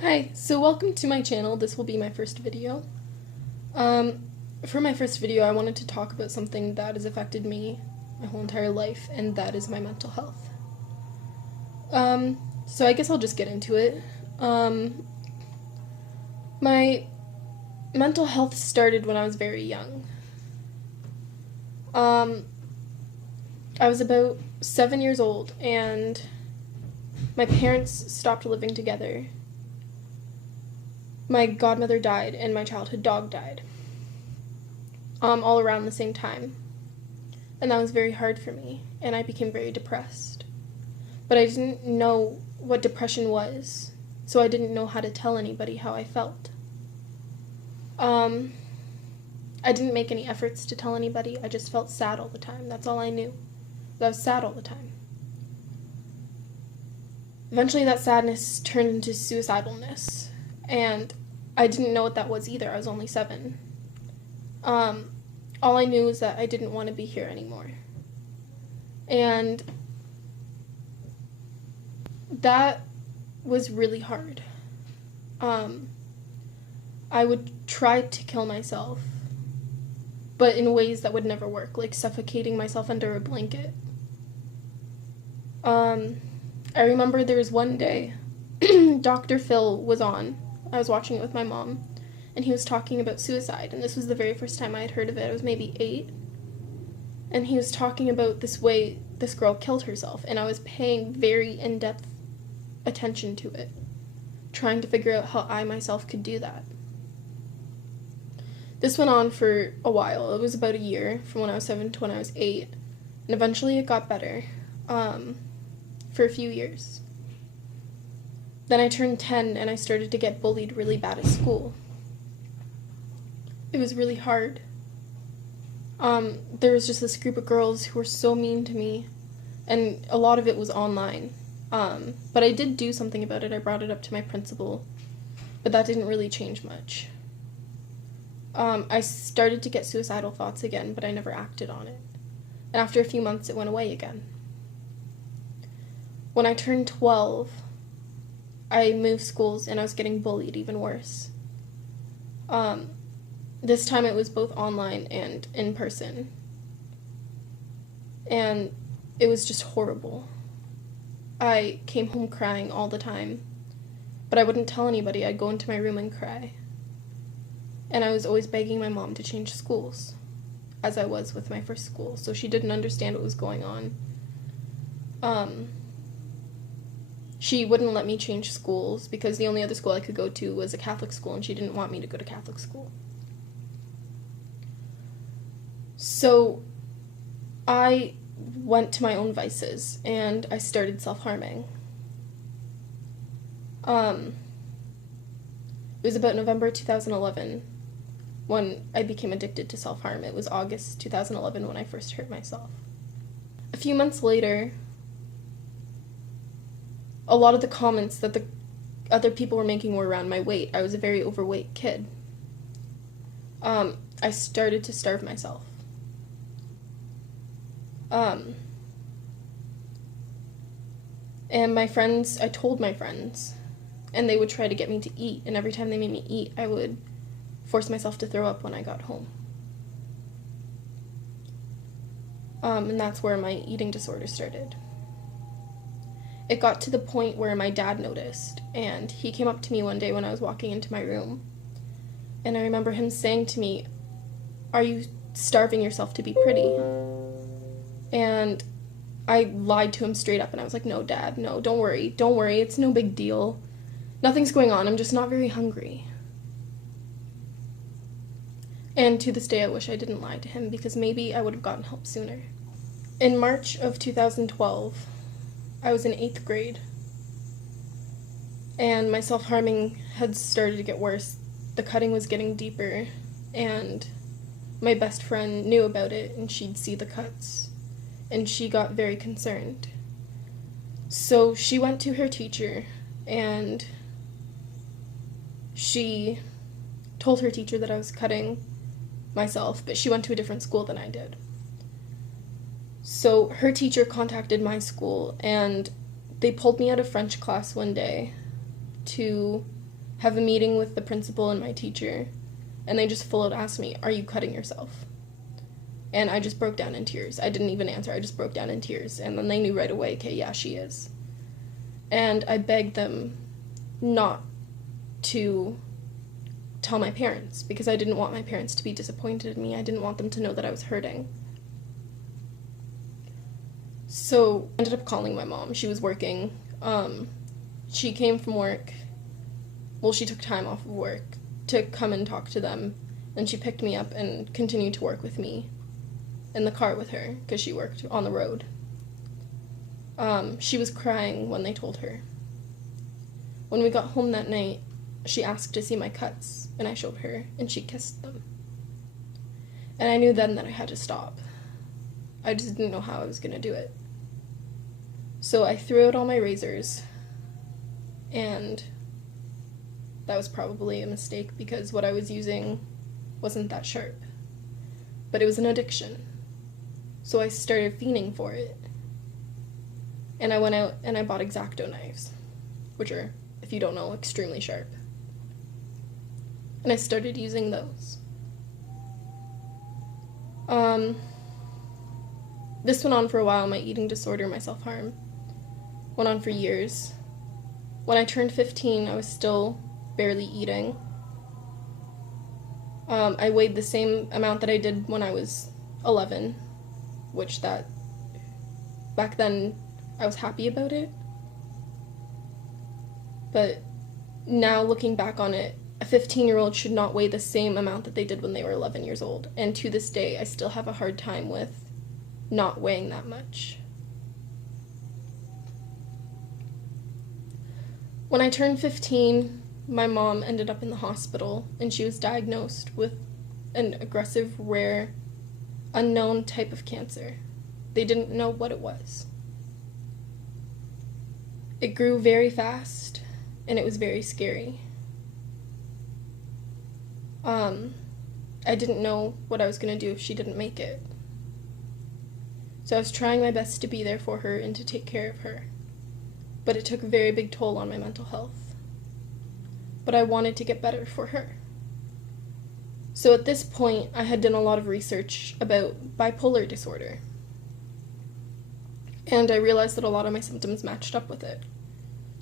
Hi, so welcome to my channel. This will be my first video. For my first video, I wanted to talk about something that has affected me my whole entire life, and that is my mental health. So I guess I'll just get into it. My mental health started when I was very young. I was about 7 years old, and my parents stopped living together. My godmother died, and my childhood dog died. All around the same time. And that was very hard for me, and I became very depressed. But I didn't know what depression was, so I didn't know how to tell anybody how I felt. I didn't make any efforts to tell anybody. I just felt sad all the time. That's all I knew. I was sad all the time. Eventually that sadness turned into suicidalness, and I didn't know what that was either. I was only 7. All I knew was that I didn't want to be here anymore. And that was really hard. I would try to kill myself, but in ways that would never work, like suffocating myself under a blanket. I remember there was one day, Dr. Phil was on. I was watching it with my mom, and he was talking about suicide, and this was the very first time I had heard of it. I was maybe 8, and he was talking about this way this girl killed herself, and I was paying very in-depth attention to it, trying to figure out how I myself could do that. This went on for a while. It was about a year, from when I was 7 to when I was 8, and eventually it got better, for a few years. Then I turned 10, and I started to get bullied really bad at school. It was really hard. There was just this group of girls who were so mean to me, and a lot of it was online. But I did do something about it. I brought it up to my principal, but that didn't really change much. I started to get suicidal thoughts again, but I never acted on it. And after a few months, it went away again. When I turned 12, I moved schools, and I was getting bullied even worse. This time it was both online and in person. And it was just horrible. I came home crying all the time, but I wouldn't tell anybody. I'd go into my room and cry. And I was always begging my mom to change schools, as I was with my first school, so she didn't understand what was going on. She wouldn't let me change schools because the only other school I could go to was a Catholic school, and she didn't want me to go to Catholic school. So I went to my own vices, and I started self-harming. It was about November 2011 when I became addicted to self-harm. It was August 2011 when I first hurt myself. A few months later, a lot of the comments that the other people were making were around my weight. I was a very overweight kid. I started to starve myself. And my friends, I told my friends, and they would try to get me to eat, and every time they made me eat, I would force myself to throw up when I got home. And that's where my eating disorder started. It got to the point where my dad noticed, and he came up to me one day when I was walking into my room, and I remember him saying to me, "Are you starving yourself to be pretty?" And I lied to him straight up, and I was like, "No, Dad, no, don't worry, it's no big deal. Nothing's going on, I'm just not very hungry." And to this day, I wish I didn't lie to him, because maybe I would have gotten help sooner. In March of 2012, I was in 8th grade, and my self-harming had started to get worse. The cutting was getting deeper, and my best friend knew about it, and she'd see the cuts, and she got very concerned. So she went to her teacher, and she told her teacher that I was cutting myself, but she went to a different school than I did. So her teacher contacted my school, and they pulled me out of French class one day to have a meeting with the principal and my teacher, and they just full out asked me, "Are you cutting yourself?" And I just broke down in tears. I didn't even answer. I just broke down in tears. And then they knew right away, okay, yeah, she is. And I begged them not to tell my parents, because I didn't want my parents to be disappointed in me. I didn't want them to know that I was hurting. So I ended up calling my mom. She was working. She came from work. Well, she took time off of work to come and talk to them. And she picked me up and continued to work with me in the car with her, because she worked on the road. She was crying when they told her. When we got home that night, she asked to see my cuts, and I showed her, and she kissed them. And I knew then that I had to stop. I just didn't know how I was going to do it. So I threw out all my razors, and that was probably a mistake, because what I was using wasn't that sharp. But it was an addiction. So I started fiending for it. And I went out and I bought X-Acto knives, which are, if you don't know, extremely sharp. And I started using those. This went on for a while. My eating disorder, my self-harm, went on for years. When I turned 15, I was still barely eating. I weighed the same amount that I did when I was 11, which back then I was happy about it. But now looking back on it, a 15-year-old should not weigh the same amount that they did when they were 11 years old. And to this day, I still have a hard time with not weighing that much. When I turned 15, my mom ended up in the hospital, and she was diagnosed with an aggressive, rare, unknown type of cancer. They didn't know what it was. It grew very fast, and it was very scary. I didn't know what I was going to do if she didn't make it. So I was trying my best to be there for her and to take care of her. But it took a very big toll on my mental health. But I wanted to get better for her. So at this point, I had done a lot of research about bipolar disorder. And I realized that a lot of my symptoms matched up with it.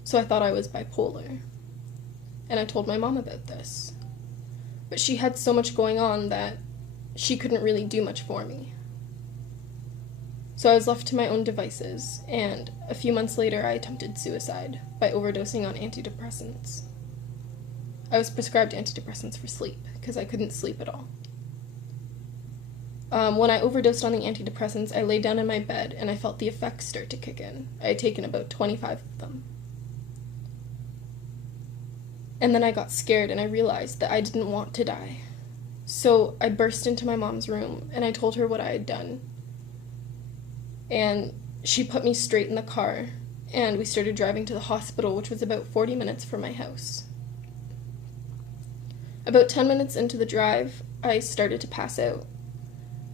So I thought I was bipolar. And I told my mom about this. But she had so much going on that she couldn't really do much for me. So I was left to my own devices, and a few months later I attempted suicide by overdosing on antidepressants. I was prescribed antidepressants for sleep, because I couldn't sleep at all. When I overdosed on the antidepressants, I lay down in my bed and I felt the effects start to kick in. I had taken about 25 of them. And then I got scared and I realized that I didn't want to die. So I burst into my mom's room and I told her what I had done. And she put me straight in the car and we started driving to the hospital, which was about 40 minutes from my house. About 10 minutes into the drive, I started to pass out.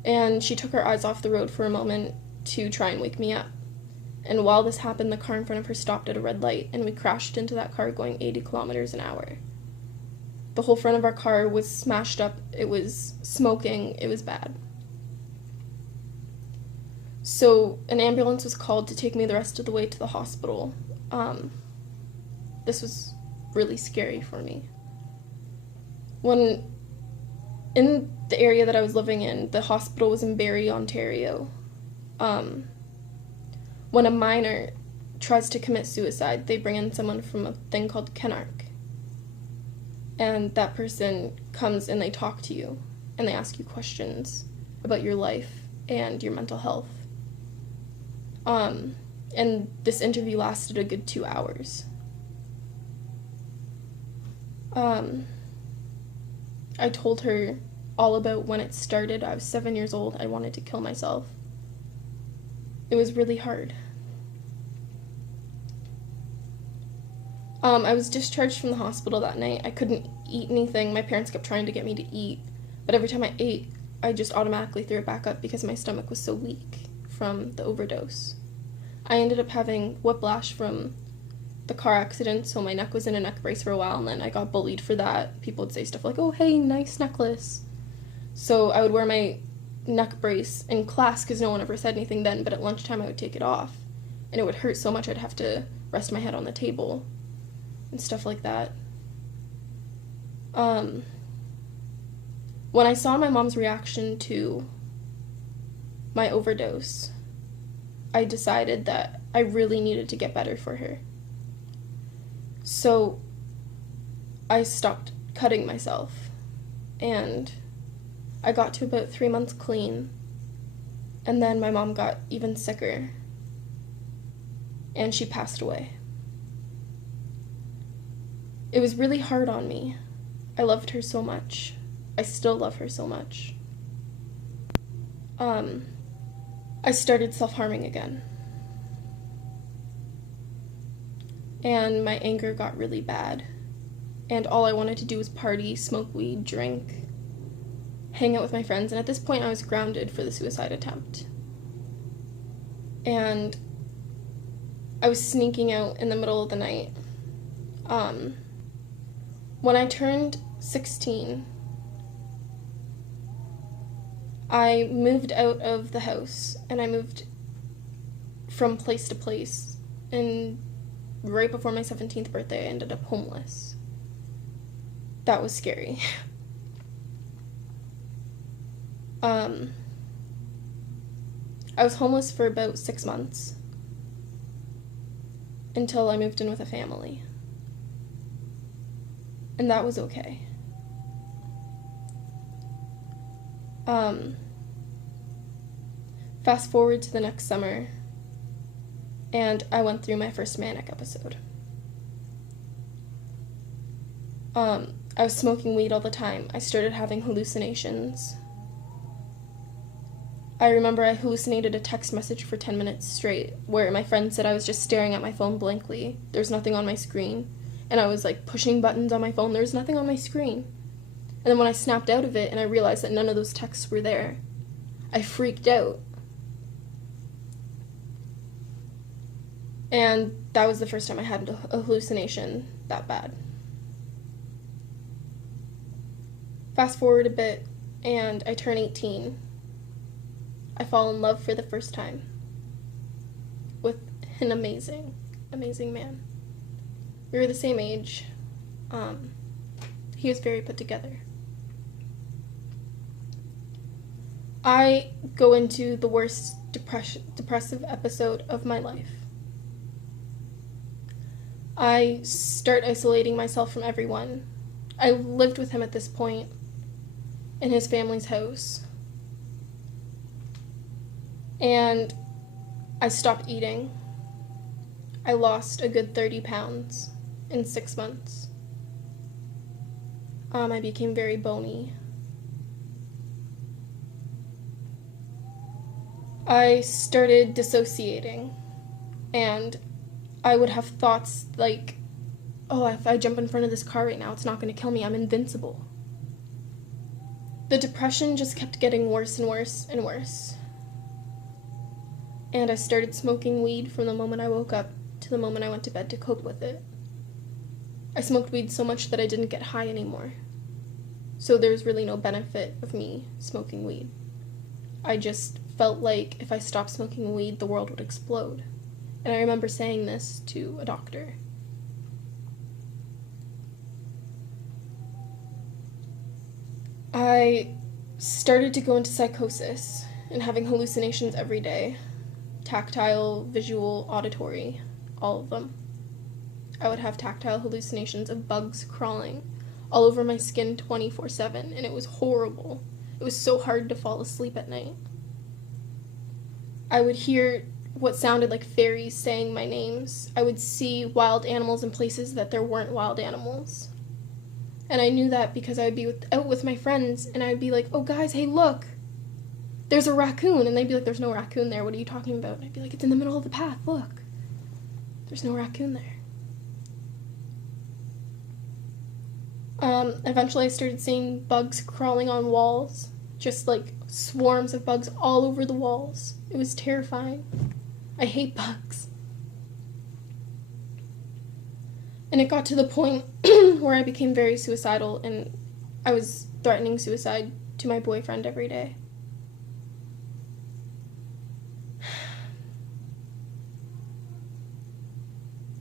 And she took her eyes off the road for a moment to try and wake me up. And while this happened, the car in front of her stopped at a red light, and we crashed into that car going 80 kilometers an hour. The whole front of our car was smashed up, it was smoking, it was bad. So an ambulance was called to take me the rest of the way to the hospital. This was really scary for me. In the area that I was living in, the hospital was in Barrie, Ontario. When a minor tries to commit suicide, they bring in someone from a thing called Kenark. And that person comes and they talk to you, and they ask you questions about your life and your mental health. And this interview lasted a good 2 hours. I told her all about when it started. I was 7 years old. I wanted to kill myself. It was really hard. I was discharged from the hospital that night. I couldn't eat anything. My parents kept trying to get me to eat, but every time I ate, I just automatically threw it back up because my stomach was so weak from the overdose. I ended up having whiplash from the car accident, so my neck was in a neck brace for a while, and then I got bullied for that. People would say stuff like, oh, hey, nice necklace. So I would wear my neck brace in class because no one ever said anything then, but at lunchtime I would take it off, and it would hurt so much I'd have to rest my head on the table and stuff like that. When I saw my mom's reaction to my overdose, I decided that I really needed to get better for her. So I stopped cutting myself, and I got to about 3 months clean, and then my mom got even sicker, and she passed away. It was really hard on me. I loved her so much. I still love her so much. I started self-harming again. And my anger got really bad. And all I wanted to do was party, smoke weed, drink, hang out with my friends. And at this point, I was grounded for the suicide attempt. And I was sneaking out in the middle of the night. When I turned 16, I moved out of the house, and I moved from place to place, and right before my 17th birthday, I ended up homeless. That was scary. I was homeless for about 6 months, until I moved in with a family. And that was okay. Fast forward to the next summer, and I went through my first manic episode. I was smoking weed all the time. I started having hallucinations. I remember I hallucinated a text message for 10 minutes straight, where my friend said I was just staring at my phone blankly. There's nothing on my screen. And I was like pushing buttons on my phone. There's nothing on my screen. And then when I snapped out of it and I realized that none of those texts were there, I freaked out. And that was the first time I had a hallucination that bad. Fast forward a bit, and I turn 18. I fall in love for the first time with an amazing, amazing man. We were the same age. He was very put together. I go into the worst depressive episode of my life. I start isolating myself from everyone. I lived with him at this point in his family's house. And I stopped eating. I lost a good 30 pounds in 6 months. I became very bony. I started dissociating, and I would have thoughts like, oh, if I jump in front of this car right now, it's not going to kill me, I'm invincible. The depression just kept getting worse and worse and worse. And I started smoking weed from the moment I woke up to the moment I went to bed to cope with it. I smoked weed so much that I didn't get high anymore. So there's really no benefit of me smoking weed. I just felt like if I stopped smoking weed, the world would explode. And I remember saying this to a doctor. I started to go into psychosis and having hallucinations every day. Tactile, visual, auditory, all of them. I would have tactile hallucinations of bugs crawling all over my skin 24/7, and it was horrible. It was so hard to fall asleep at night. I would hear what sounded like fairies saying my names. I would see wild animals in places that there weren't wild animals. And I knew that because I would be out with my friends, and I would be like, oh guys, hey look, there's a raccoon. And they'd be like, there's no raccoon there, what are you talking about? And I'd be like, it's in the middle of the path, look. There's no raccoon there. Eventually I started seeing bugs crawling on walls, just like swarms of bugs all over the walls. It was terrifying. I hate bugs. And it got to the point where I became very suicidal, and I was threatening suicide to my boyfriend every day.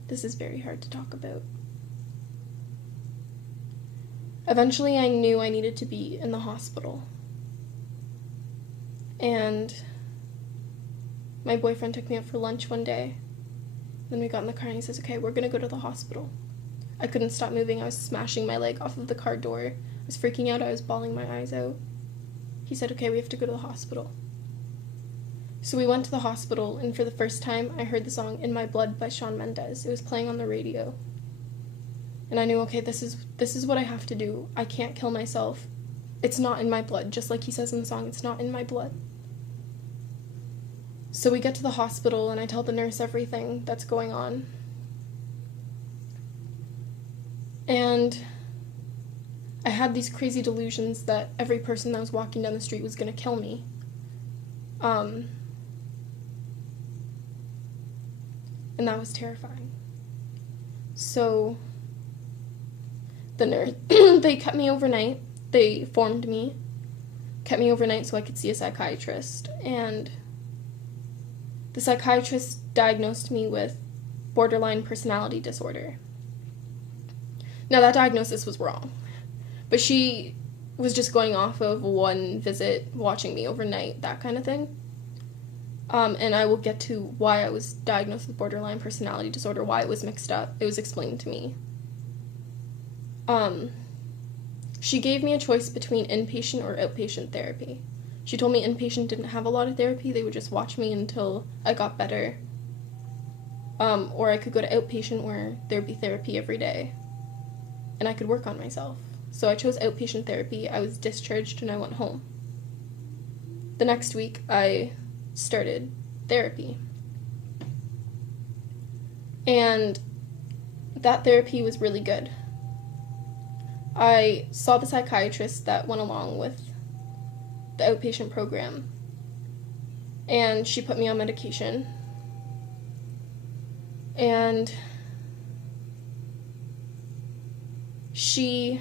This is very hard to talk about. Eventually, I knew I needed to be in the hospital. And my boyfriend took me out for lunch one day. Then we got in the car and he says, okay, we're gonna go to the hospital. I couldn't stop moving. I was smashing my leg off of the car door. I was freaking out. I was bawling my eyes out. He said, okay, we have to go to the hospital. So we went to the hospital, and for the first time, I heard the song In My Blood by Shawn Mendes. It was playing on the radio. And I knew, okay, this is what I have to do. I can't kill myself. It's not in my blood. Just like he says in the song, it's not in my blood. So we get to the hospital, and I tell the nurse everything that's going on. And I had these crazy delusions that every person that was walking down the street was going to kill me. And that was terrifying. So the nurse, they kept me overnight. They formed me, kept me overnight so I could see a psychiatrist. And the psychiatrist diagnosed me with borderline personality disorder. Now, that diagnosis was wrong, but she was just going off of one visit, watching me overnight, that kind of thing. And I will get to why I was diagnosed with borderline personality disorder, why it was mixed up. It was explained to me. She gave me a choice between inpatient or outpatient therapy. She told me inpatient didn't have a lot of therapy. They would just watch me until I got better. Or I could go to outpatient where there would be therapy every day. And I could work on myself. So I chose outpatient therapy. I was discharged and I went home. The next week, I started therapy. And that therapy was really good. I saw the psychiatrist that went along with the outpatient program, and she put me on medication. And she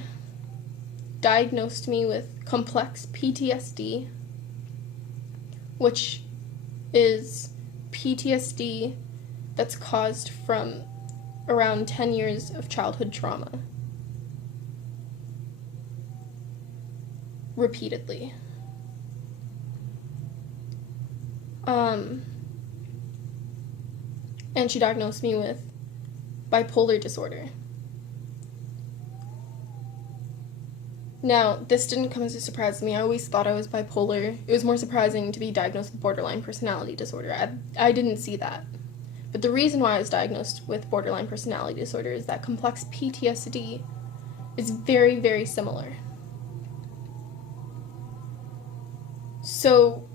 diagnosed me with complex PTSD, which is PTSD that's caused from around 10 years of childhood trauma. Repeatedly. And she diagnosed me with bipolar disorder. Now, this didn't come as a surprise to me. I always thought I was bipolar. It was more surprising to be diagnosed with borderline personality disorder. I didn't see that. But the reason why I was diagnosed with borderline personality disorder is that complex PTSD is very, very similar. So,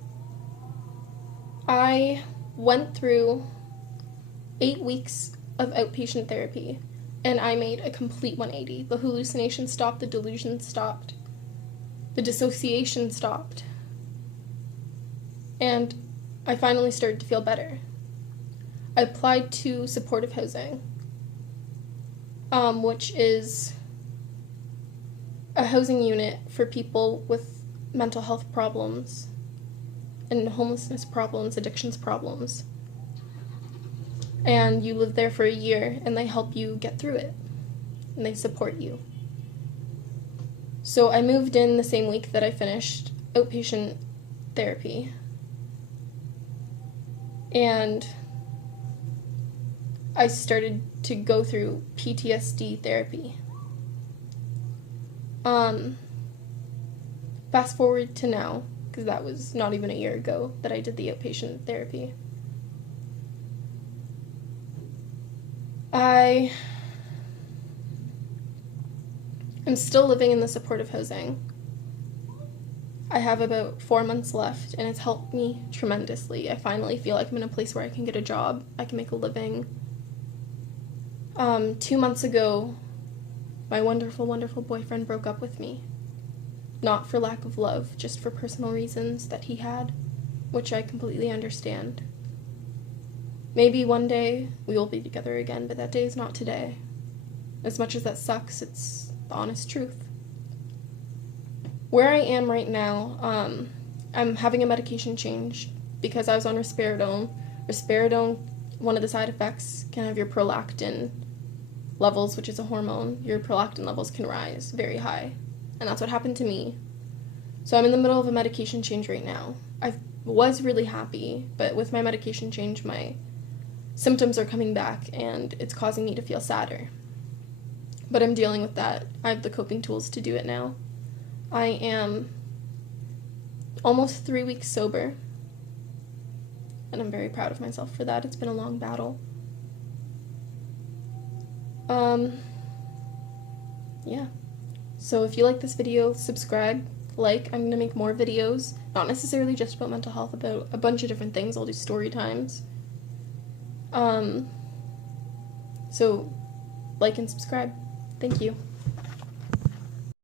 I went through 8 weeks of outpatient therapy, and I made a complete 180. The hallucinations stopped, the delusions stopped, the dissociation stopped, and I finally started to feel better. I applied to supportive housing, which is a housing unit for people with mental health problems and homelessness problems, addictions problems. And you live there for a year, and they help you get through it, and they support you. So I moved in the same week that I finished outpatient therapy, and I started to go through PTSD therapy. Fast forward to now, because that was not even a year ago that I did the outpatient therapy. I am still living in the supportive housing. I have about 4 months left, and it's helped me tremendously. I finally feel like I'm in a place where I can get a job, I can make a living. 2 months ago, my wonderful, wonderful boyfriend broke up with me. Not for lack of love, just for personal reasons that he had, which I completely understand. Maybe one day we will be together again, but that day is not today. As much as that sucks, it's the honest truth. Where I am right now, I'm having a medication change because I was on risperidone. Risperidone, one of the side effects can have your prolactin levels, which is a hormone. Your prolactin levels can rise very high, and that's what happened to me. So I'm in the middle of a medication change right now. I was really happy, but with my medication change, my symptoms are coming back, and it's causing me to feel sadder. But I'm dealing with that. I have the coping tools to do it now. I am almost 3 weeks sober, and I'm very proud of myself for that. It's been a long battle. Yeah. So if you like this video, subscribe, like. I'm gonna make more videos, not necessarily just about mental health, about a bunch of different things. I'll do story times. So like and subscribe. Thank you.